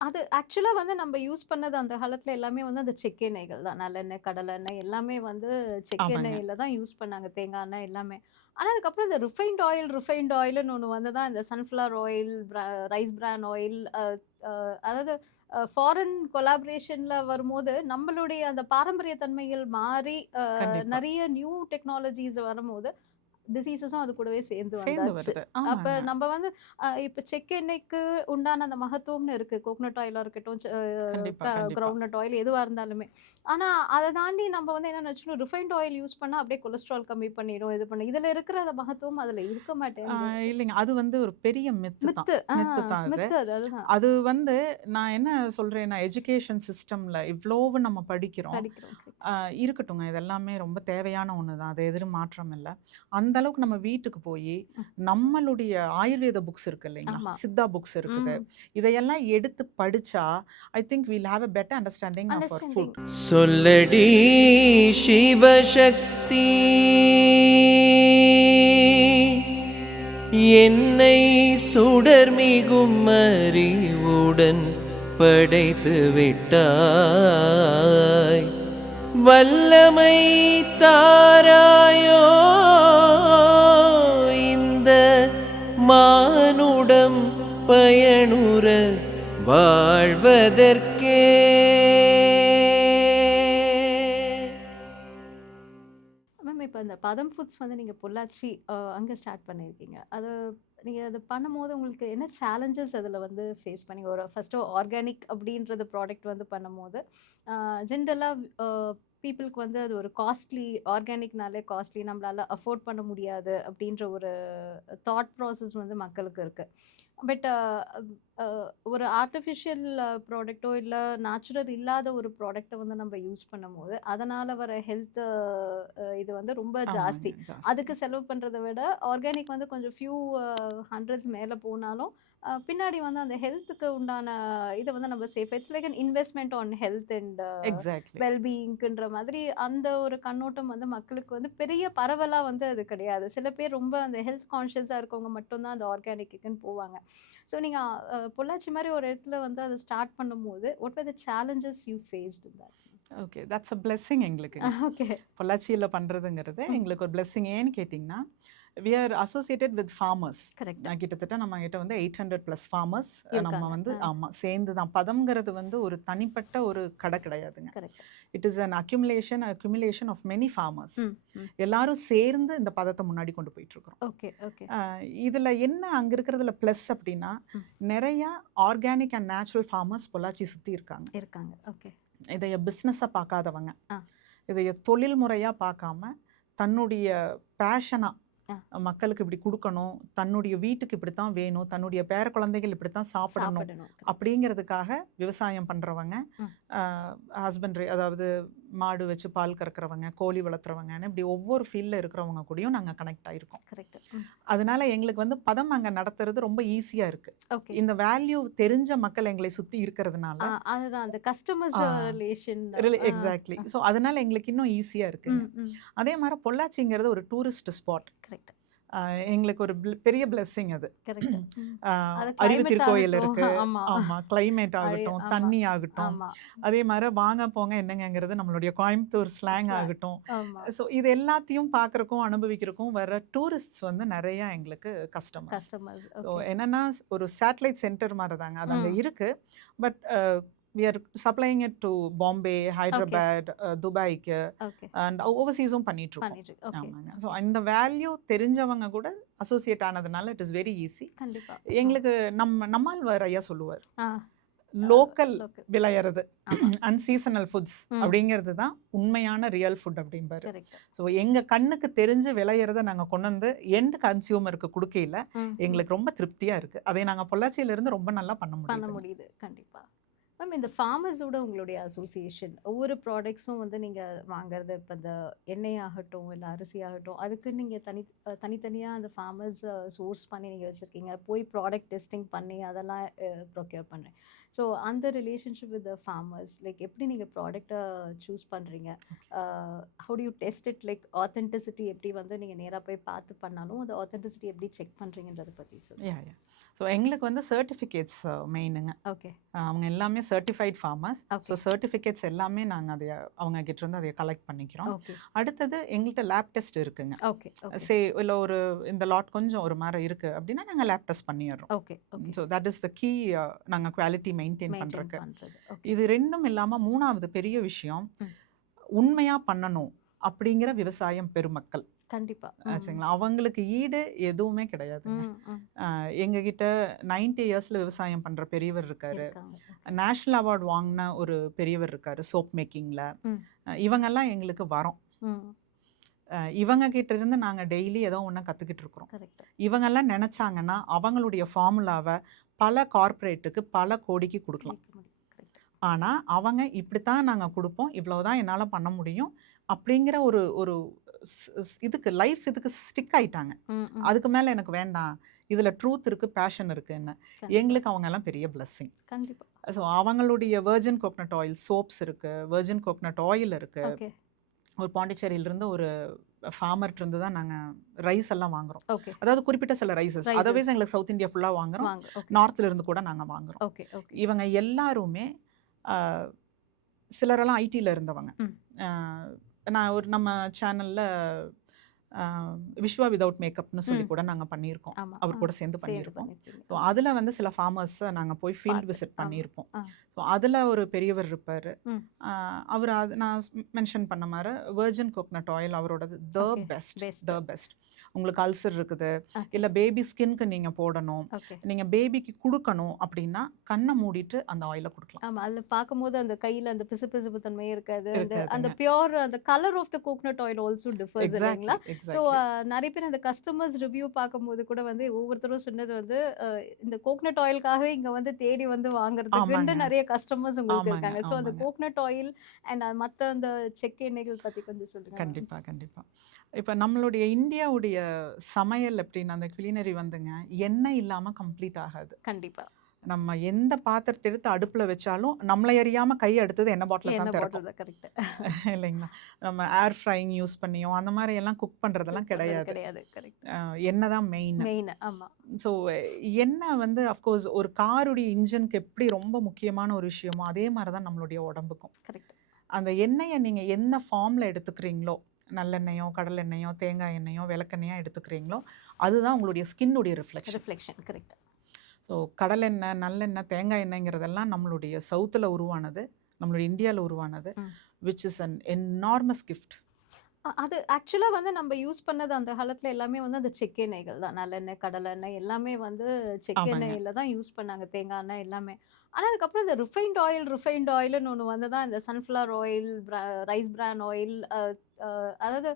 அது ஆக்சுவலா வந்து நம்ம யூஸ் பண்ணது அந்த காலத்துல எல்லாமே வந்து அந்த செக்கு எண்ணெய்கள் தான். நல்லெண்ணெய், கடலெண்ணெய் எல்லாமே வந்து செக்கு ஆமாங்க. எண்ணெயில தான் யூஸ் பண்ணாங்க. தேங்காய் எண்ணெய் எல்லாமே. ஆனா அதுக்கப்புறம் இந்த ரிஃபைன்ட் ஆயில்ன்னு ஒண்ணு வந்து தான் இந்த sunflower oil, rice bran oil அ அதாவது ஃபாரின் கொலாபரேஷன்ல வரும்போது, நம்மளுடைய அந்த பாரம்பரிய தன்மைகள் மாறி கண்டிப்பா. நெறைய நியூ டெக்னாலஜிஸ் வரும்போது டிசீஸஸும் அது கூடவே சேர்ந்து சேர்ந்து வந்தாச்சு. வருது. அப்ப ஆமாங்க. நம்ம வந்து இப்ப செக்கு எண்ணெய்க்கு உண்டான அந்த மகத்துவம்னு இருக்கு. கோகனட் ஆயிலா இருக்கட்டும், கண்டிப்பா, கண்டிப்பா. கிரவுண்ட் நட் ஆயில் எதுவா இருந்தாலுமே. ஆனா அத தாண்டி நம்ம வந்து என்ன நெனச்சுக்கணும், ரிஃபைன்ட் ஆயில் யூஸ் பண்ணா அப்படியே கொலஸ்ட்ரால் கம்மி பண்ணிடும், இது பண்ணு. இதுல இருக்கிற அந்த மகத்துவம் அதுல இருக்க ஆ மாட்டேன்து. இல்லைங்க. அது வந்து ஒரு பெரிய மித்து தான். மித்து. மித்து தான் அது. மித்து அது அதுதான். அது வந்து நான் என்ன சொல்றேன்னா, எஜுகேஷன் சிஸ்டம்ல இவ்ளோவு நம்ம படிக்கிறோம். படிக்கிறோம். அ இருக்கட்டுங்க. இது எல்லாமே ரொம்ப தேவையான ஒண்ணு தான். அது எதிலும் மாற்றம் இல்ல. அந்த அளவுக்கு நம்ம வீட்டுக்கு போயி, ம். நம்மளுடைய ஆயுர்வேத புக்ஸ் இருக்கு இல்லைங்களா? ஆமா. சித்தா புக்ஸ் இருக்குது. ம். இதையெல்லாம் எடுத்து படிச்சா, I think we'll have a better understanding of our food. Understanding. சொல்லடி சிவசக்தி என்னை சுடர்மிகும் அறிவுடன் படைத்து விட்டாய் வல்லமை தாராயோ இந்த மானுடம் பயனுற வாழ்வதற்கே. மேம் இப்ப இந்த பதம் ஃபுட்ஸ் வந்து நீங்க பொள்ளாச்சி அங்க ஸ்டார்ட் பண்ணியிருக்கீங்க. நீங்க அது பண்ணும்போது உங்களுக்கு என்ன சேலஞ்சஸ் அதுல வந்து ஃபேஸ் பண்ணீங்க? ஒரு ஃபர்ஸ்ட்டு ஆர்கானிக் அப்படின்றது ப்ராடக்ட் வந்து பண்ணும்போது, ஜென்ரலா அ பீப்பிள்க்கு வந்து அது ஒரு காஸ்ட்லி ஆர்கானிக்னாலே காஸ்ட்லி நம்மளால அஃபோர்ட் பண்ண முடியாது அப்படின்ற ஒரு தாட் ப்ராசஸ் வந்து மக்களுக்கு இருக்கு. பட் அ ஒரு ஆர்ட்டிஃபிஷியல் ப்ராடக்ட்டோ இல்ல நேச்சுரல் இல்லாத ஒரு ப்ராடக்ட்ட வந்து நம்ம யூஸ் பண்ணும்போது, அதனால வர ஹெல்த் இது வந்து ரொம்ப ஆமாங்க. ஜாஸ்தி. ஜாஸ்தி. அதுக்கு செலவு பண்றத விட, ஆர்கானிக் வந்து கொஞ்சம் ஹண்ட்ரட்ஸ் மேல போனாலும், பின்னாடி வந்து அந்த ஹெல்த்துக்கு உண்டான இத வந்து நம்ம safe it's like an investment on health and exactly. Well பீயிங்க்குன்ற மாதிரி அந்த ஒரு கண்ணோட்டம் வந்து மக்களுக்கு வந்து பெரிய பரவலா வந்து அது கிடையாது. சில பேர் ரொம்ப அந்த ஹெல்த் கான்ஷியஸா இருக்கவங்க மட்டும் தான் அந்த ஆர்கானிக்குன்னு போவாங்க. ஸோ நீங்க பொள்ளாச்சி மாரி ஒரு இடத்துல வந்து அத ஸ்டார்ட் பண்ணும்போது, what were the challenges you faced in that? Okay. That's a blessing எங்களுக்குங்க. ஓகே. பொள்ளாச்சியில பண்றதுங்கிறது ம். எங்களுக்கு ஒரு பிளெஸ்ஸிங். ஏன்னு கேட்டிங்கன்னா, we are associated with farmers. Correct. கிட்டத்தட்ட நம்மகிட்ட வந்து 800 பிளஸ் ஃபார்மர்ஸ் நம்ம இருக்காங்க. வந்து ஆமா சேர்ந்து தான். பதம்ங்கிறது வந்து ஒரு தனிப்பட்ட ஒரு கடை கிடையாதுங்க. Correct. It is an accumulation of many farmers. ம். ம். எல்லாரும் சேர்ந்து இந்த பதத்த முன்னாடி கொண்டு போயிட்டுருக்கிறோம். Okay, okay. அ இதுல என்ன அங்க இருக்கிறதுல பிளஸ் அப்டின்னா, ம். நெறையா organic and natural farmers Pollachi சுத்தி இருக்காங்க. இருக்காங்க. ஓகே. இதைய பிசினஸா பார்க்காதவங்க. ஆ, இதைய தொழில் முறையா பார்க்காம, தன்னுடைய பேஷனா ஆ. மக்களுக்கு இப்படி குடுக்கணும், தன்னுடைய வீட்டுக்கு இப்படித்தான் வேணும், தன்னுடைய பேர குழந்தைகள் இப்படித்தான் சாப்பிடணும், சாப்பிடணும். கரெக்ட். அப்படிங்கிறதுக்காக விவசாயம் பண்றவங்க, ம். அ ஹஸ்பண்ட்ரி அதாவது மாடு வச்சு பால் கறக்கிறவங்க, கோழி வளர்த்துறவங்கன்னு இப்படி ஒவ்வொரு ஃபீல்ட்ல இருக்கிறவங்க கூடயும் நாங்க கனெக்ட் ஆயிருக்கோம். கரெக்ட். ம். அதனால எங்களுக்கு வந்து பதம் அங்க நடத்துறது ரொம்ப ஈஸியா இருக்கு. ஓகே. இந்த வேல்யூ தெரிஞ்ச மக்கள் எங்களை சுத்தி இருக்கிறதுனால அதுதான் அந்த கஸ்டமர்ஸ் ஆ ரிலேஷன். ஆ, எக்ஸாக்ட்லி. ஆ. ஸோ அதனால எங்களுக்கு இன்னும் ஈஸியா இருக்குங்க. ம், ம். அதே மாரி பொள்ளாச்சிங்கிறது ஒரு டூரிஸ்ட் ஸ்பாட். கரெக்ட், அ எங்களுக்கு ஒரு பெரிய பிளெஸ்ஸிங் அது. கரெக்ட். ம். அ அது அறிவு கிளைமேட் திருக்கோயில் ஆகட்டும். இருக்கு. ஆமா. ஆமா. கிளைமேட் அழி ஆகட்டும், ஆமா, தண்ணி ஆகட்டும், ஆமா. அதே மாரி வாங்க போங்க என்னங்கங்கிறது நம்மளுடைய கோயம்புத்தூர் ஸ்லாங் ஸ்லாங். ஆகட்டும். ஆமா. ஸோ இது எல்லாத்தையும் பார்க்கறக்கும், அனுபவிக்கிறக்கும் வர டூரிஸ்ட்ஸ் வந்து நெறையா எங்களுக்கு கஸ்டமர்ஸ். கஸ்டமர்ஸ். So okay. என்னன்னா, ஒரு சேட்டலைட் சென்டர் மாரி தாங்க. அது அங்க ம். இருக்கு. But we are supplying it to Bombay, okay, Hyderabad, துபாய்க்கு ஓகே. அண்ட் ஓவர்சீஸும் பண்ணிட்டுருக்கோம். பண்ணிட்டு ஓகே. ஆமாங்க. ஸோ இந்த வேல்யூ தெரிஞ்சவங்க கூட அசோசியேட் ஆனதுனால இட் இஸ் வெரி ஈஸி. கண்டிப்பா. எங்களுக்கு நம்மாழ்வார் ஐயா சொல்லுவார், ஆ, ஆ, லோக்கல் லோக்கல். விளையறது ஆமா. அண்ட் சீசனல் ஃபுட்ஸ் ம். அப்படிங்கிறது தான் உண்மையான ரியல் ஃபுட் அப்படிம்பாரு. கரெக்ட். ஸோ எங்க கண்ணுக்கு தெரிஞ்சு விளையறத நாங்க கொண்டு வந்து எண்ட் கன்சியூமருக்கு குடுக்கையில ம், ம். எங்களுக்கு ரொம்ப திருப்தியா இருக்கு. அதை நாங்க பொள்ளாச்சியில இருந்து ரொம்ப நல்லா பண்ண பண்ண முடியுதுங்க. முடியுது. கண்டிப்பா. மேம் இந்த ஃபார்மர்ஸோட உங்களுடைய அசோசியேஷன் ஒவ்வொரு ப்ராடக்ட்ஸும் வந்து நீங்கள் வாங்குறது இப்போ இந்த எண்ணெய் ஆகட்டும் இல்லை அரிசி ஆகட்டும் அதுக்கு நீங்கள் தனித்தனியாக அந்த ஃபார்மர்ஸ் சோர்ஸ் பண்ணி நீங்கள் வச்சுருக்கீங்க போய் ப்ராடக்ட் டெஸ்டிங் பண்ணி அதெல்லாம் ப்ரொக்யூர் பண்ணுறேன் ஸோ அந்த relationship with the farmers like எப்படி நீங்கள் ப்ராடக்டை சூஸ் பண்ணுறீங்க how to you test it like authenticity எப்படி வந்து நீங்கள் நேராக போய் பார்த்து பண்ணாலும் அந்த ஆத்தென்டிசிட்டி எப்படி செக் பண்ணுறீங்கன்றதை பற்றி சொல்லுங்கள். ஸோ எங்களுக்கு வந்து சர்டிஃபிகேட்ஸ் மெயினுங்க. ஓகே அவங்க எல்லாமே certified farmers. So okay certificates எல்லாமே நாங்கள் அதை அவங்க கிட்ட இருந்து அதை கலெக்ட் பண்ணிக்கிறோம். ஓகே அடுத்தது எங்கள்கிட்ட லேப் டெஸ்ட் இருக்குங்க. ஓகே ஓகே இல்லை ஒரு இந்த லாட் கொஞ்சம் ஒரு மாதிரி இருக்குது அப்படின்னா நாங்கள் லேப் டெஸ்ட் பண்ணிடுறோம். Okay okay so that is the key. நாங்கள் குவாலிட்டி மெயின்டைன் மெயின்டைன் பண்ணுறக்கு. பண்ணுறது. ஓகே இது ரெண்டும் இல்லாமல் மூணாவது பெரிய விஷயம் ம் உண்மையாக பண்ணணும் அப்படிங்கிற விவசாயம் பெருமக்கள் கண்டிப்பா. ஆச்சுங்களா. அவங்களுக்கு ஈடு எதுவுமே கிடையாதுங்க. எங்ககிட்ட 90 இயர்ஸில் விவசாயம் பண்ணுற பெரியவர் இருக்காரு. இருக்காங்க. நேஷ்னல் அவார்டு வாங்கின ஒரு பெரியவர் இருக்காரு சோப் மேக்கிங்கில். ம். இவங்கெல்லாம் எங்களுக்கு வரோம். ம். இவங்க கிட்ட இருந்து நாங்கள் டெய்லி ஏதோ ஒன்று கற்றுக்கிட்டு இருக்கிறோம். கரெக்ட். இவங்கெல்லாம் நினச்சாங்கன்னா அவங்களுடைய ஃபார்முலாவை பல கார்ப்பரேட்டுக்கு பல கோடிக்கு கொடுக்கலாம். கரெக்ட். ஆனால் அவங்க இப்படித்தான் நாங்கள் கொடுப்போம், இவ்வளவுதான் என்னால் பண்ண முடியும் அப்படிங்கிற ஒரு ஒரு இதுக்கு இதுக்கு ஸ்டிக் ஆயிட்டாங்க. ம். ம். அதுக்கு மேலே எனக்கு வேண்டாம், இதில் ட்ரூத் இருக்குது, பேஷன் இருக்குன்னு. கண்டிப்பா. எங்களுக்கு அவங்க எல்லாம் பெரிய பிளெஸ்ஸிங். கண்டிப்பா. ஸோ அவங்களுடைய வெர்ஜின் கோகனட் ஆயில் சோப்ஸ் இருக்குது, வெர்ஜின் கோகனட் ஆயில் இருக்குது. ஓகே ஒரு பாண்டிச்சேரியிலிருந்து ஒரு ஃபார்மர்ட் இருந்து தான் நாங்கள் ரைஸ் எல்லாம் வாங்குறோம். ஓகே அதாவது குறிப்பிட்ட சில ரைசஸ், Rices. அதர்வைஸ் எங்களுக்கு சவுத் இந்தியா ஃபுல்லாக வாங்குறோம், வாங்க. ஓகே நார்த்ல இருந்து கூட நாங்கள் வாங்குறோம். ஓகே ஓகே இவங்க எல்லாருமே சிலரெல்லாம் ஐடியில் இருந்தவங்க. ம். நான் நம்ம சேனலில் விஸ்வா விதவுட் மேக்கப்னு சொல்லி ம். கூட நாங்கள் பண்ணியிருக்கோம், ஆமா. அவர் கூட சேர்ந்து சேர்ந்து பண்ணியிருப்போம். பண்ணிருக்கீங்க. ஸோ அதில் வந்து சில ஃபார்மர்ஸை நாங்கள் போய் ஃபீல்ட் பார்த்து. விசிட் ஆமா. பண்ணியிருப்போம். ஆ. ஸோ அதில் ஒரு பெரியவர் இருப்பார். ம். அவர் நான் மென்ஷன் பண்ண மாதிரி வெர்ஜின் கோகனட் ஆயில் அவரோடது the okay best. Best. The best. உங்களுக்கு அல்சர் இருக்குது, ஓகே இல்லை பேபி ஸ்கின்க்கு நீங்கள் போடணும், ஓகே நீங்கள் பேபிக்கு கொடுக்கணும் அப்படின்னா கண்ணை மூடிட்டு அந்த ஆயிலை கொடுக்கலாம். ஆமா அதுல பார்க்கும்போது அந்த கையில அந்த பிசுபிசுப்பு தன்மையே இருக்காது. அந்த அந்த இருக்காதுங்க. பியோர் அந்த colour of the coconut oil also differs exactly இல்லைங்களா? So exactly. நிறைய பேர் அந்த கஸ்டமர்ஸ் ரிவ்யூ பார்க்கும்போது கூட வந்து ஒவ்வொருத்தரும் சொன்னது வந்து இந்த கோகனட் ஆயிலுக்காகவே இங்க வந்து தேடி வந்து வாங்குறதுக்குன்னு ஆமாங்க நிறைய கஸ்டமர்ஸ் உங்களுக்கு ஆமாங்க இருக்காங்க. ஸோ அந்த ஆமாங்க. கோகனட் ஆயில் அண்ட் மற்ற அந்த செக் எண்ணெய்கள் பத்தி கொஞ்சம் சொல்லுங்க மேம். கண்டிப்பாக கண்டிப்பாக. இப்போ நம்மளுடைய இந்தியாவுடைய சமையல் எப்படின்னா அந்த குலினரி வந்துங்க எண்ணெய் இல்லாமல் கம்ப்ளீட் ஆகாது. கண்டிப்பா. நம்ம எந்த பாத்திரத்தை எடுத்து அடுப்பில் வச்சாலும் நம்மளை அறியாமல் கை அடுத்தது எண்ணெய் பாட்டில் தான் எண்ணெய் திறப்போம் பாட்டில் தான் கரெக்ட். இல்லைங்களா. நம்ம ஏர் ஃப்ரைங் யூஸ் பண்ணியோ அந்த மாதிரி எல்லாம் குக் பண்ணுறதெல்லாம் கிடையாது. கிடையாது. கரெக்ட். எண்ணெய் தான் மெயின். மெயின். ஆமா ஸோ எண்ணெய் வந்து அஃப்கோர்ஸ் ஒரு காருடைய இன்ஜினுக்கு எப்படி ரொம்ப முக்கியமான ஒரு விஷயமோ அதே மாதிரி தான் நம்மளுடைய உடம்புக்கும். கரெக்ட். அந்த எண்ணெயை நீங்கள் என்ன ஃபார்மில் எடுத்துக்கிறீங்களோ, நல்லெண்ணெயோ கடலெண்ணெயோ தேங்காய் எண்ணெயோ விளக்கெண்ணெயோ எடுத்துக்கிறீங்களோ அதுதான் உங்களுடைய ஸ்கின்னுடைய ரிஃப்ளெக்ஷன். ரிஃப்ளெக்ஷன். கரெக்ட். ஸோ கடலெண்ணெய் நல்லெண்ணெய் தேங்காய் எண்ணெய்ங்கிறதெல்லாம் நம்மளுடைய சவுத்தில் உருவானது, நம்மளுடைய இந்தியாவில் உருவானது, ம். Which is an என்னார்மஸ் gift. அது ஆக்சுவலா வந்து நம்ம யூஸ் பண்ணது அந்த காலத்துல எல்லாமே வந்து அந்த செக் எண்ணெய்கள் தான். நல்லெண்ணெய் கடலெண்ணெய் எல்லாமே வந்து செக் ஆமாங்க எண்ணெயில தான் யூஸ் பண்ணாங்க. தேங்காய் எண்ணெய் எல்லாமே. ஆனா அதுக்கப்புறம் இந்த ரிஃபைண்ட் ஆயில்னு ஒன்று வந்து தான் இந்த sunflower oil rice bran oil அதாவது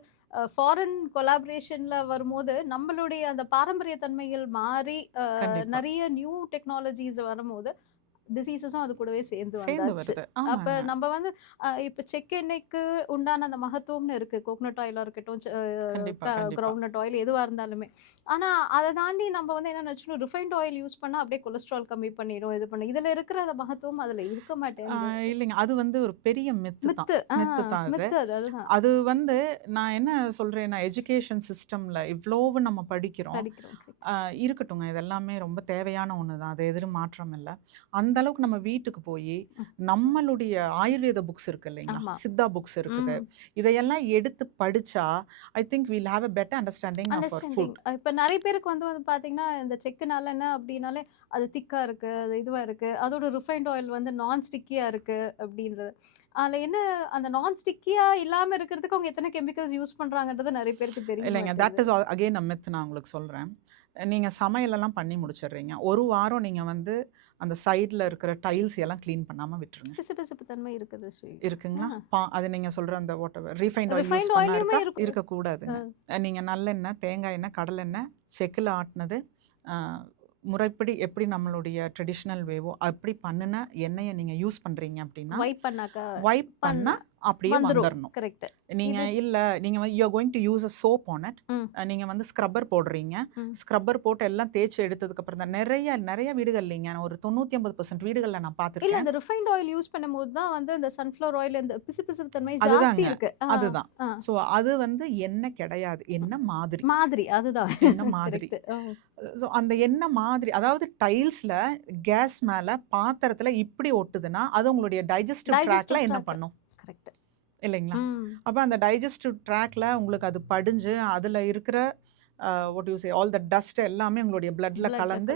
ஃபாரின் கொலாபரேஷன்ல வரும்போது நம்மளுடைய அந்த பாரம்பரிய தன்மைகள் மாறி கண்டிப்பா நிறைய நியூ டெக்னாலஜிஸ் வரும்போது டிசீசஸும் அது கூடவே சேர்ந்து சேர்ந்து வந்தாச்சு. வருது. அப்ப ஆமாங்க நம்ம வந்து இப்ப செக் எண்ணெய்க்கு உண்டான அந்த மகத்துவம்னு இருக்கு. கோகனட் ஆயிலா இருக்கட்டும், கண்டிப்பா கண்டிப்பா. கிரவுண்ட் ஆயில் எதுவா இருந்தாலுமே. ஆனா அதை தாண்டி நம்ம வந்து என்ன நினைச்சோம், ரிஃபைண்ட் ஆயில் யூஸ் பண்ணா அப்படியே கொலஸ்ட்ரால் கம்மி பண்ணிடும், இது பண்ண இதுல இருக்கிற அந்த மகத்துவம் அதுல இருக்க மாட்டேங்குது. இல்லைங்க, அது வந்து ஒரு பெரிய மித்து தான். மித்து. மித்து தான் அது. மித்து அதுதான் அது வந்து நான் என்ன சொல்றேன்னா எஜுகேஷன் சிஸ்டம்ல இவ்வளவு நம்ம படிக்கிறோம். படிக்கிறோம். இருக்கட்டுங்க, இதெல்லாமே ரொம்ப தேவையான ஒன்று தான், அது எதிரும் மாற்றம் இல்லை. அந்த அளவுக்கு நம்ம வீட்டுக்கு போய் ம். நம்மளுடைய ஆயுர்வேத புக்ஸ் இருக்கு இல்லைங்களா, ஆமா. சித்தா புக்ஸ் இருக்குது, ம். இதையெல்லாம் எடுத்து படிச்சா I think we'll have a better understanding of our understanding. Food. இப்ப நிறைய பேருக்கு வந்து வந்து பாத்தீங்கன்னா இந்த செக்கு நல்லெண்ணெய் அப்படின்னாலே அது திக்கா இருக்கு, அது இதுவா இருக்கு, அதோட ரிஃபைண்ட் ஆயில் வந்து நான் ஸ்டிக்கியா இருக்கு அப்படின்றது. அதுல என்ன அந்த நான் ஸ்டிக்கியா இல்லாம இருக்கிறதுக்கு அவங்க எத்தனை கெமிக்கல்ஸ் யூஸ் பண்றாங்கன்றது நிறைய பேருக்கு தெரிய இல்லைங்க, தட் மாட்டேங்குது. Is again a myth. நான் உங்களுக்கு சொல்கிறேன், நீங்கள் சமையலெல்லாம் பண்ணி முடிச்சிடுறீங்க, ஒரு வாரம் நீங்கள் வந்து அந்த சைடில் இருக்கிற டைல்ஸ் எல்லாம் க்ளீன் பண்ணாமல் விட்டுருங்க. பிசுபிசுப்பு தன்மை இருக்குது ஸ்ரீ. இருக்குங்களா, ஆ. அது நீங்கள் சொல்கிற அந்த whatever refined oil use refined பண்ணா ஆயிலுமே இருக்கா, இருக்கும். இருக்கக்கூடாதுங்க. நீங்கள் நல்லெண்ணெய் தேங்காய் எண்ணெய் கடலெண்ணெய் செக்கில் ஆட்டினது முறைப்படி எப்படி நம்மளுடைய ட்ரெடிஷ்னல் வேவோ அப்படி பண்ணின எண்ணெயை நீங்கள் யூஸ் பண்ணுறீங்க அப்படின்னா வைப் பண்ணாக்க வைப் பண்ணா அப்படியே வந்துரும். வந்துடணும். கரெக்ட். நீங்க இல்ல நீங்க you are going to use a soap on it. ம். நீங்க வந்து ஸ்க்ரப்பர் போடுறீங்க. ம். ஸ்க்ரப்பர் போட்டு எல்லாம் தேய்ச்சி எடுத்ததுக்கு அப்புறம் தான் நிறைய வீடுகள் இல்லைங்க, ஒரு 95% வீடுகள்ல நான் இல்ல பார்த்துருக்கேன். அந்த ரிஃபைன்ட் ஆயில் யூஸ் பண்ணும்போது தான் வந்து இந்த சன்ஃப்ளவர் ஆயில் இந்த பிசு தன்மை ஜாஸ்தி அதுதாங்க, இருக்கு. அதுதான். ஆ. ஸோ அது வந்து எண்ணெய் கிடையாது, எண்ணெய் மாதிரி. மாதிரி அதுதான். எண்ணெய் மாதிரி. கரெக்ட். ஸோ அந்த எண்ணெய் மாதிரி, அதாவது டைல்ஸ்ல கேஸ் மேல பாத்திரத்துல இப்படி ஒட்டுதுன்னா அது உங்களுடைய டைஜஸ்டிவ் ட்ராக்ல என்ன பண்ணும் கரெக்ட். இல்லைங்களா? அப்போ அந்த டைஜஸ்டிவ் ட்ராக்ல உங்களுக்கு அது படிஞ்சு அதில் இருக்கிற what you say all the dust எல்லாமே உங்களுடைய பிளட்ல கலந்து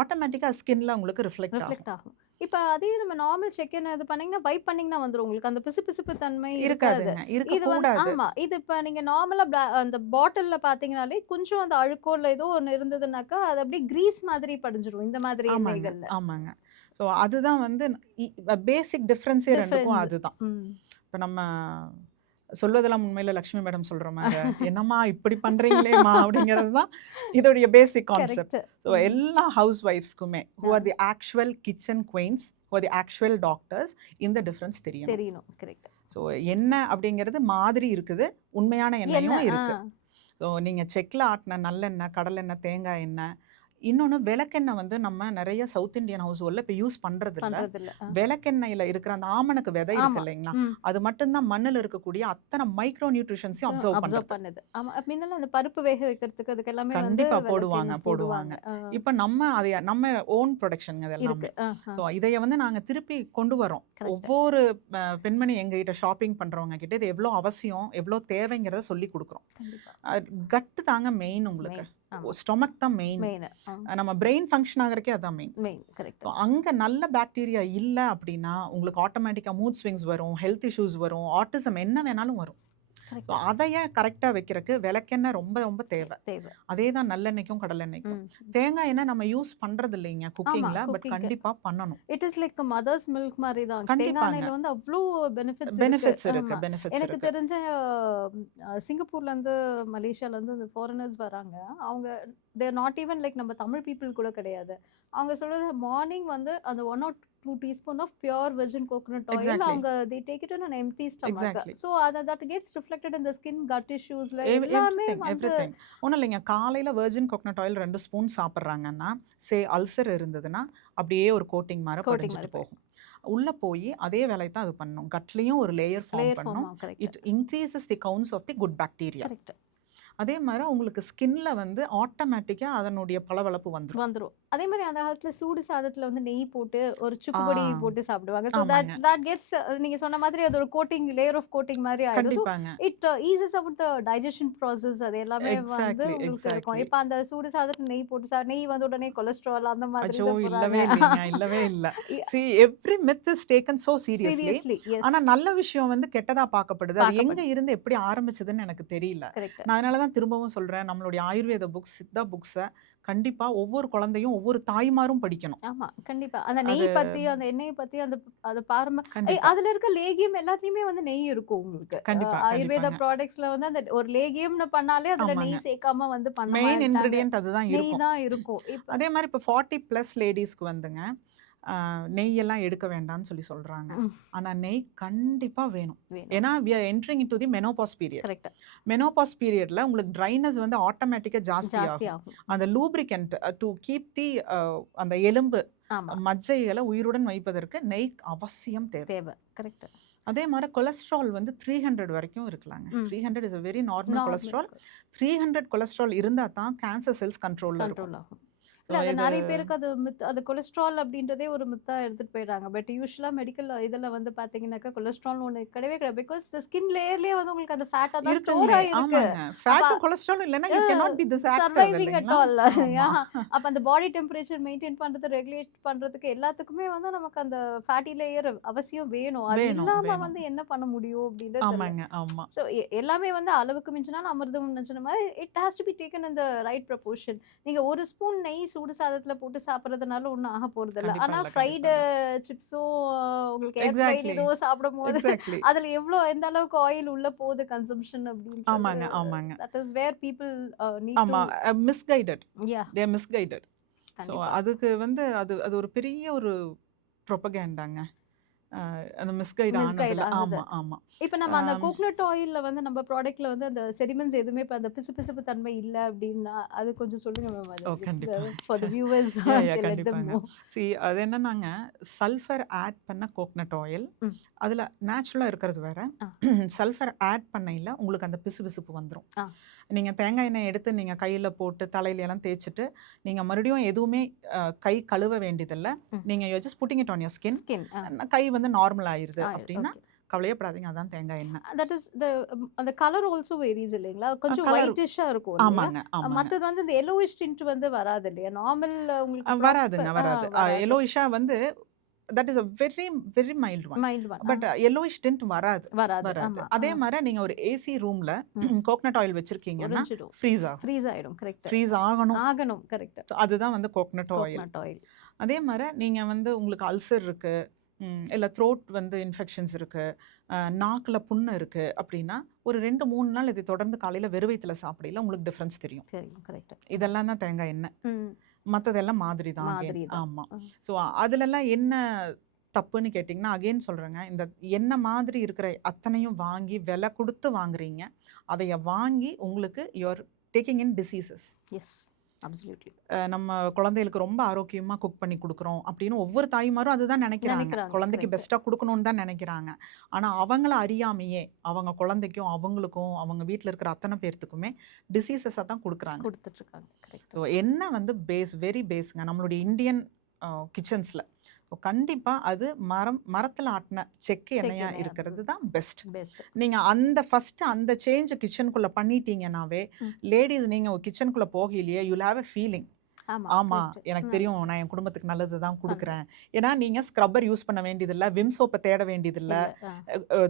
ஆட்டோமேட்டிக்காக ஸ்கின்ல உங்களுக்கு ரிஃப்ளெக்ட் ஆகும். ரிஃப்ளெக்ட் ஆகும். இப்ப அதே நம்ம நார்மல் செக்-இன் இது பண்ணீங்கன்னா வைப் பண்ணீங்கன்னா வந்துரும் உங்களுக்கு அந்த பிசுபிசுப்பு தன்மை இருக்காது. இருக்காதுங்க, இது வந்து இருக்கக்கூடாது. ஆமா இது இப்ப நீங்க நார்மலா அந்த பாட்டில்ல பாத்தீங்கன்னாலே கொஞ்சம் அந்த அழுக்கோ இல்ல ஏதோ ஒண்ணு இருந்ததுனாக்கா அது அப்படியே கிரீஸ் மாதிரி படிஞ்சிரும் இந்த மாதிரி ஆமாங்க, எண்ணெய்கள்ல. ஆமாங்க. ஸோ அதுதான் வந்து பேசிக் டிஃப்ரென்ஸே ரெண்டுக்கும் Difference. அதுதான். ம். இப்போ நம்ம சொல்வதெல்லாம் உண்மையில லக்ஷ்மி மேடம் சொல்ற மாதிரி என்னம்மா இப்படி பண்றீங்களேம்மா அப்படிங்கிறது தான் இதோடைய பேசிக் கான்செப்ட். கரெக்ட். ஸோ எல்லா ஹவுஸ் ஒய்ஃப்ஸ்க்குமே who are the actual kitchen queens, who are the actual doctors, இந்த டிஃப்ரென்ஸ் தெரியணும். தெரியணும். கரெக்ட். ஸோ எண்ணெய் அப்படிங்கிறது மாதிரி இருக்குது, உண்மையான எண்ணெயும் என்ன இருக்கு. ஸோ நீங்கள் செக்கில் ஆட்டின நல்லெண்ணெய், கடலெண்ணெய், தேங்காய் எண்ணெய், இன்னொன்று விளக்கெண்ணெய் வந்து நம்ம நிறைய சவுத் இந்தியன் ஹவுஸ் ஹோல்டில் இப்போ யூஸ் பண்ணுறது இல்லை. பண்றது இல்ல. விளக்கெண்ணெயில் இருக்கிற அந்த ஆமணக்கு விதை இருக்கு ஆமா. இல்லைங்களா, ம். அது மட்டும்தான் மண்ணில் இருக்கக்கூடிய அத்தனை மைக்ரோ நியூட்ரிஷன்ஸையும் அப்சர்வ் அப்சர்வ் பண்ணுறது. பண்ணுது. ஆமா முன்னெல்லாம் அந்த பருப்பு வேக வைக்கிறதுக்கு அதுக்கு எல்லாமே வந்து கண்டிப்பா விளக்கெண்ணெய் போடுவாங்க. போடுவாங்க. இப்போ நம்ம ஓன் ப்ரொடக்ஷன் இது இருக்கு. எல்லாமே. ஸோ இதைய வந்து நாங்கள் திருப்பி கொண்டு வரோம். Correct. ஒவ்வொரு பெண்மணி எங்ககிட்ட ஷாப்பிங் பண்றவங்க கிட்ட இது எவ்வளோ அவசியம், எவ்வளோ தேவைங்கிறத சொல்லி கொடுக்குறோம். கண்டிப்பா. கட்டு தாங்க மெயின் உங்களுக்கு, ஆமா. ஸ்டொமக் தான் மெயின். மெயின். நம்ம பிரெயின் ஃபங்க்ஷன் ஆகிறக்கே அதான் மெயின். மெயின். கரெக்ட். அங்கே நல்ல பாக்டீரியா இல்லை அப்படின்னா உங்களுக்கு ஆட்டோமேட்டிக்காக மூட் ஸ்விங்ஸ் வரும், ஹெல்த் இஷ்யூஸ் வரும், ஆட்டிசம் என்ன வேணாலும் வரும். ஸோ அதையே கரெக்டாக வைக்கிறதுக்கு விளக்கெண்ணெய் ரொம்ப ரொம்ப தேவை. தேவை. அதே தான் நல்லெண்ணெய்க்கும் கடலெண்ணெய்க்கும். ம். தேங்காய் எண்ணெய் நம்ம யூஸ் பண்றது இல்லைங்க குக்கிங்ல, பட் cooking-க்கு. கண்டிப்பா பண்ணணும். It is like mothers milk மாதிரி தான். தேங்காய் கண்டிப்பாங்க. எண்ணெயில வந்து அவ்வளோ பெனிஃபிட்ஸ் இருக்கு, ஆமா. பெனிஃபிட்ஸ் எனக்கு இருக்கு. தெரிஞ்ச சிங்கப்பூர்ல இருந்து மலேசியால இருந்து இந்த ஃபாரினர்ஸ் வராங்க. அவங்க தேர் நாட் ஈவன் லைக் நம்ம தமிழ் பீப்புள் கூட கிடையாது. அவங்க சொல்றது மார்னிங் வந்து அந்த 1 or 2 teaspoon of pure virgin coconut oil Exactly. அவங்க they take it on an empty stomach. Exactly. So that gets reflected in the skin, gut issuesல எல்லாமே எவ்ரிதிங் வந்து எவ்ரிதிங். ஒன்றும் இல்லைங்க, காலையில வெர்ஜின் கோகனட் ஆயில் 2 ஸ்பூன் சாப்பிட்றாங்கன்னா ulcer இருந்ததுன்னா அப்படியே ஒரு கோட்டிங் மாதிரி Coating படிஞ்சிட்டு மாதிரி போகும். உள்ள போய் அதே வேலையை தான் அது பண்ணணும். கட்லையும் ஒரு லேயர் ஃபார்ம் லேயர் பண்ணணும். Form. Correct. It increases the counts of the good bacteria. Correct. அதே மாதிரி உங்களுக்கு ஸ்கின்ல வந்து ஆட்டோமேட்டிக்கா அதனுடைய பளபளப்பு வந்துடும். வந்துரும். அதே மாதிரி அந்த காலத்துல சூடு சாதத்துல வந்து நெய் போட்டு ஒரு சுக்குபொடி ஆ. போட்டு சாப்பிடுவாங்க. So ஆமாங்க. that gets நீங்க சொன்ன மாதிரி அது ஒரு கோட்டிங் லேயர் ஆஃப் கோட்டிங் மாதிரி ஆயிடும். So கண்டிப்பாங்க. it eases out the digestion process. அது எல்லாமே வந்து Exactly, உங்களுக்கு இருக்கும். exactly. இப்ப அந்த சூடு சாதத்துல நெய் போட்டு நெய் வந்து உடனே கொலஸ்ட்ரால் அந்த மாதிரி அச்சோ, தான் இல்லவே போறாங்க. இல்லைங்க, இல்லவே இல்ல. See, every myth is taken so seriously. Seriously, yes. ஆனா நல்ல விஷயம் வந்து கெட்டதா பார்க்கப்படுது. அது எங்க பார்க்கப்படுது. இருந்து எப்படி ஆரம்பிச்சதுன்னு எனக்கு தெரியல. Correct. நான் அதனால தான் திரும்பவும் சொல்றேன், நம்மளுடைய ஆயுர்வேத புக்ஸ், சித்தா புக்ஸை கண்டிப்பா ஒவ்வொரு குழந்தையும் ஒவ்வொரு தாய்மாரும் படிக்கணும். ஆமா கண்டிப்பா. அந்த நெய் அது பத்தி அந்த எண்ணெய் பத்தி அந்த பாரம்பரிய கண்டிப்பா அதுல இருக்க லேகியம் எல்லாத்தையுமே வந்து நெய் இருக்கும் உங்களுக்கு. கண்டிப்பா ஆயுர்வேத கண்டிப்பாங்க. ப்ராடக்ட்ஸ்ல வந்து அந்த ஒரு லேகியம்னு பண்ணாலே அதுல ஆமாங்க, நெய் சேர்க்காம வந்து பண்ண மெயின் மாட்டாங்க. இன்கிரிடியன்ட் அதுதான் நெய் இருக்கும். தான் இருக்கும். இப்ப அதே மாதிரி இப்போ 40+ லேடிஸ்க்கு வந்துங்க நெய்யெல்லாம் எடுக்க வேண்டாம்னு சொல்றாங்க. ம், ஆனா நெய் கண்டிப்பா வேணும். வேணும். ஏன்னா we are entering into the menopause period. Correct. Menopause பீரியட்ல உங்களுக்கு ட்ரைனஸ் வந்து ஆட்டோமேட்டிக்கா ஜாஸ்தி ஜாஸ்தி ஆகும். ஆகும். அந்த லூப்ரிகன்ட் டு கீப் தி அந்த எலும்பு ஆமா மஜ்ஜைகளை உயிருடன் வைப்பதற்கு நெய் அவசியம் தேவை. தேவை. கரெக்ட். அதே மாதிரி கொலஸ்ட்ரால் வந்து 300 வரைக்கும் இருக்கலாங்க. ம். 300 is a very normal cholesterol. 300 cholesterol இருந்தா தான் கேன்சர் செல்ஸ் கண்ட்ரோல்ல இருக்கும். கண்ட்ரோல் ஆகும். ஸோ இல்ல அது இது நிறைய பேருக்கு அது அது கொலஸ்ட்ரால் அப்படின்றதே ஒரு மித்தா எடுத்துட்டு போயிடுறாங்க. பட் யூஸ்வலா மெடிக்கல் இதுல வந்து பாத்தீங்கன்னாக்கா கொலஸ்ட்ரால் ஒண்ணு கிடையவே கிடையாது. பிகாஸ் த ஸ்கின் லேயர்லயே வந்து உங்களுக்கு அந்த ஃபேட்டா தான் ஸ்டோர் இருக்குங்களே. ஆயிருக்கு. ஆமாங்க, ஃபேட்டும் கொலஸ்ட்ராலும் இல்லைன்னா you cannot be this active surviving at இல்லைங்களா? ஆல். ஆமா அப்ப அந்த பாடி டெம்பரேச்சர் மெயின்டைன் பண்றது, ரெகுலேட் பண்றதுக்கு எல்லாத்துக்குமே வந்து நமக்கு அந்த ஃபேட்டி லேயர் அவசியம் வேணும். அது வேணும் இல்லாம வேணும். வந்து என்ன பண்ண முடியும் அப்படின்றது தெரியல. ஆமாங்க, ஆமா ஸோ எல்லாமே வந்து அளவுக்கு மிஞ்சினால் அமிர்தம் சொன்ன மாதிரி it has to be taken in the right proportion. நீங்க ஒரு ஸ்பூன் நெய் சூடு சாதத்துல போட்டு சாப்பிட்றதுனால ஒன்றும் ஆக போறது இல்லை. கண்டிப்பா ஆனா இல்ல, ஃப்ரைடு கண்டிப்பா இல்ல. சிப்ஸோ உங்களுக்கு ஏர் ஃப்ரைடு எக்ஸாக்ட்லி ஏதோ சாப்பிடும் போது எக்ஸாக்ட்லி அதுல எந்த அளவுக்கு ஆயில் உள்ள போகுது கன்சம்ஷன் அப்படின்றது ஆமாங்க, ஆமாங்க. That is where people need ஆமா, to misguided. Yeah They are misguided. So கண்டிப்பா. அதுக்கு வந்து அது அது ஒரு பெரிய ஒரு ப்ரொபகேண்டாங்க. அந்த மிஸ்கைட் மிஸ்கைட் ஆனதுல. ஆகுது. ஆமா, ஆமா. இப்ப நம்ம அந்த ஆம், கோகனட் ஆயில்ல வந்து நம்ம ப்ராடக்ட்ல வந்து அந்த செடிமெண்ட்ஸ் எதுவுமே இப்ப அந்த பிசுபிசுப்பு தன்மை இல்ல அப்டின்னா, அது கொஞ்சம் சொல்லுங்க மேம். அது கண்டிப்பா. For the viewers let them கண்டிப்பாங்க. நோ. அது என்னன்னாங்க, சல்ஃபர் ஆட் பண்ண கோக்னட் ஆயில், ம். அதுல நேச்சுரலா இருக்கிறது வேற. ஆ. சல்ஃபர் ஆட் பண்ணையில உங்களுக்கு அந்த பிசுபிசுப்பு வந்துரும். ஆ. நீங்க தேங்காய் எண்ணெய் எடுத்து நீங்க கையில போட்டு தலையில எல்லாம் தேய்ச்சுட்டு, நீங்க மறுபடியும் எதுவுமே கை கழுவ வேண்டியதில்ல. ம். நீங்க you just putting it on your skin. Skin. கை வந்து நார்மல் ஆயிருது அப்படின்னா, ஓகே. கவலையப்படாதீங்க. அதான் தேங்காய் எண்ணெய். தட் இஸ் அந்த கலர் ஆல்சோ வேரிஸ் இல்லைங்களா? கொஞ்சம் கலர் ஒயிட்டிஷ்ஷா இருக்கும் இல்லையா? ஆமாங்க, ஆமாங்க. மத்தது வந்து இந்த yellowish tint வந்து வராது இல்லையா? நார்மல் உங்களுக்கு வராதுங்க, வராது. வராது. yellowisha வந்து that is a very very mild one. Mild one. But yellowish tint வராது. வராது. வராது. ஆமா. அதே மாரி நீங்க ஒரு ஏசி ரூம்ல கோகனட் ஆயில் வச்சிருக்கீங்கன்னா உறிஞ்சிடும். ஃப்ரீஸ் ஆகும். ஃப்ரீஸ் ஆயிடும். கரெக்ட். ஃப்ரீஸ் ஆகணும். ஆகணும். கரெக்ட். So அதுதான் வந்து கோகனட் ஆயில். Coconut oil. அதே மாரி நீங்க வந்து உங்களுக்கு அல்சர் இருக்கு, இல்ல த்ரோட் வந்து இன்ஃபெக்ஷன்ஸ் இருக்கு, நாக்குல புண்ணு இருக்கு அப்படின்னா, ஒரு 2, 3 நாள் இதை தொடர்ந்து காலையில வெறும் வயித்துல சாப்பிடையில உங்களுக்கு டிஃபரன்ஸ் தெரியும். சரிங்க. கரெக்ட். இதெல்லாம் தான் தேங்காய் எண்ணெய். ம். மத்ததெல்லாம் மாதிரி தான் மாதிரி again. தான். ஆமா. ம். ஸோ அதுலலாம் என்ன தப்புன்னு கேட்டிங்கன்னா, அகைன் சொல்றேங்க. இந்த எண்ணெய் மாதிரி இருக்கிற அத்தனையும் வாங்கி விலை குடுத்து வாங்குறீங்க. அதைய வாங்கி உங்களுக்கு you are taking in diseases. Yes. Absolutely. நம்ம குழந்தைகளுக்கு ரொம்ப ஆரோக்கியமா குக் பண்ணி குடுக்குறோம் அப்படின்னு ஒவ்வொரு தாய்மாரும் அதுதான் நினைக்கிறாங்க. நினைக்கிறாங்க. குழந்தைக்கு கரெக்ட். பெஸ்ட்டா குடுக்கணும்னு தான் நினைக்கிறாங்க. ஆனா அவங்கள அறியாமையே அவங்க குழந்தைக்கும், அவங்களுக்கும், அவங்க வீட்ல இருக்கிற அத்தனை பேர்த்துக்குமே டிசீசஸா தான் குடுக்குறாங்க. கொடுத்துட்டு இருக்காங்க. கரெக்ட். ஸோ எண்ணெய் வந்து வெரி பேஸ்ங்க. நம்மளுடைய இந்தியன் கிச்சன்ஸ்ல. ஸோ கண்டிப்பா அது மரத்துல ஆட்டின செக்கு எண்ணெயா எண்ணெயா இருக்கிறது தான் பெஸ்ட். பெஸ்ட். நீங்க ஃபர்ஸ்ட் அந்த சேஞ்ச் கிச்சனுக்குள்ள பண்ணிட்டீங்கன்னாவே, லேடீஸ் நீங்க கிச்சனுக்குள்ள போகலையே யூ ஹேவ் a ஃபீலிங். ஆமா. ஆமா, கரெக்ட். எனக்கு தெரியும். நான் என் குடும்பத்துக்கு நல்லது தான் குடுக்குறேன். ஏன்னா நீங்க ஸ்க்ரப்பர் யூஸ் பண்ண வேண்டியதில்ல, விம் சோப்பை தேட வேண்டியதில்ல,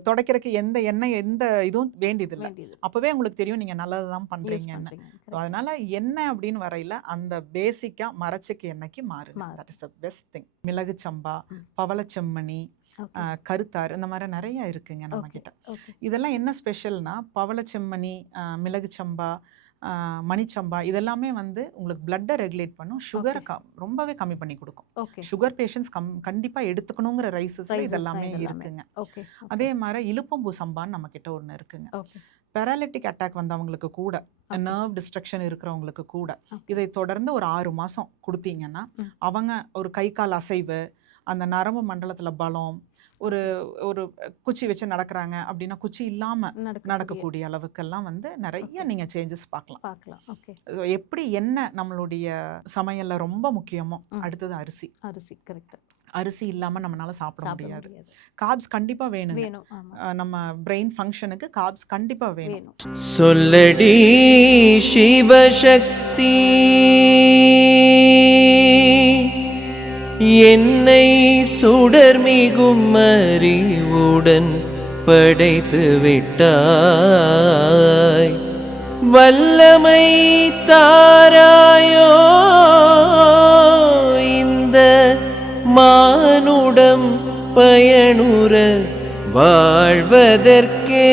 துடைக்கிறதுக்கு எந்த எண்ணெய் எந்த இதுவும் வேண்டியதில்ல. வேண்டியது. அப்பவே உங்களுக்கு தெரியும் நீங்க நல்லது தான் யூஸ் பண்றீங்கன்னு. பண்றீங்க. ஸோ அதனால எண்ணெய் அப்படின்னு வரையில அந்த பேசிக்கா மரச்செக்கு எண்ணெய்க்கு மாறுங்க. மாறு. That is the best thing. மிளகு சம்பா, ம். பவளச்செம்மணி, ஓகே. கருத்தார், இந்த மாதிரி நிறைய இருக்குங்க நம்ம ஓகே. கிட்ட. ஓகே. இதெல்லாம் என்ன ஸ்பெஷல்னா, பவளச்செம்மணி, மிளகு சம்பா, மணிச்சம்பா இதெல்லாமே வந்து உங்களுக்கு பிளட்டை ரெகுலேட் பண்ணும். சுகரை ரொம்பவே கம்மி பண்ணி கொடுக்கும். ஓகே. சுகர் பேஷண்ட்ஸ் கண்டிப்பா எடுத்துக்கணுங்கிற ரைசஸ் Rices இதெல்லாமே தான் இதெல்லாமே. இருக்குங்க. ஓகே. அதே மாதிரி இலுப்பம்பூ சம்பான்னு நம்ம கிட்ட ஒன்று இருக்குங்க. ஓகே. பேராலிட்டிக் அட்டாக் வந்தவங்களுக்கு கூட, Okay. நர்வ் டிஸ்ட்ரக்ஷன் இருக்கிறவங்களுக்கு கூட Okay. இதை தொடர்ந்து ஒரு 6 மாசம் கொடுத்தீங்கன்னா, ம். அவங்க ஒரு கை கால் அசைவு, அந்த நரம்பு மண்டலத்துல பலம், ஒரு ஒரு குச்சி வச்சு நடக்கிறாங்க அப்படின்னா குச்சி இல்லாம நடக்கக்கூடிய அளவுக்கெல்லாம் வந்து நிறைய நீங்க சேஞ்சஸ் பார்க்கலாம். பார்க்கலாம். ஓகே. So, எப்படி என்ன நம்மளுடைய சமையல்ல ரொம்ப முக்கியமோ, அடுத்தது அரிசி. அரிசி. கரெக்ட். அரிசி இல்லாம நம்மளால சாப்பிட சாப்பிட முடியாது. முடியாது. கார்ப்ஸ் கண்டிப்பா வேணுங்க. வேணும். ஆமா. நம்ம பிரெயின் ஃபங்க்ஷனுக்கு கார்ப்ஸ் கண்டிப்பா வேணும். வேணும். சொல்லடி சிவசக்தி என்னை சுடர்மிகும் அறிவுடன் படைத்து விட்டாய். வல்லமை தாராயோ இந்த மானுடம் பயனுற வாழ்வதற்கே.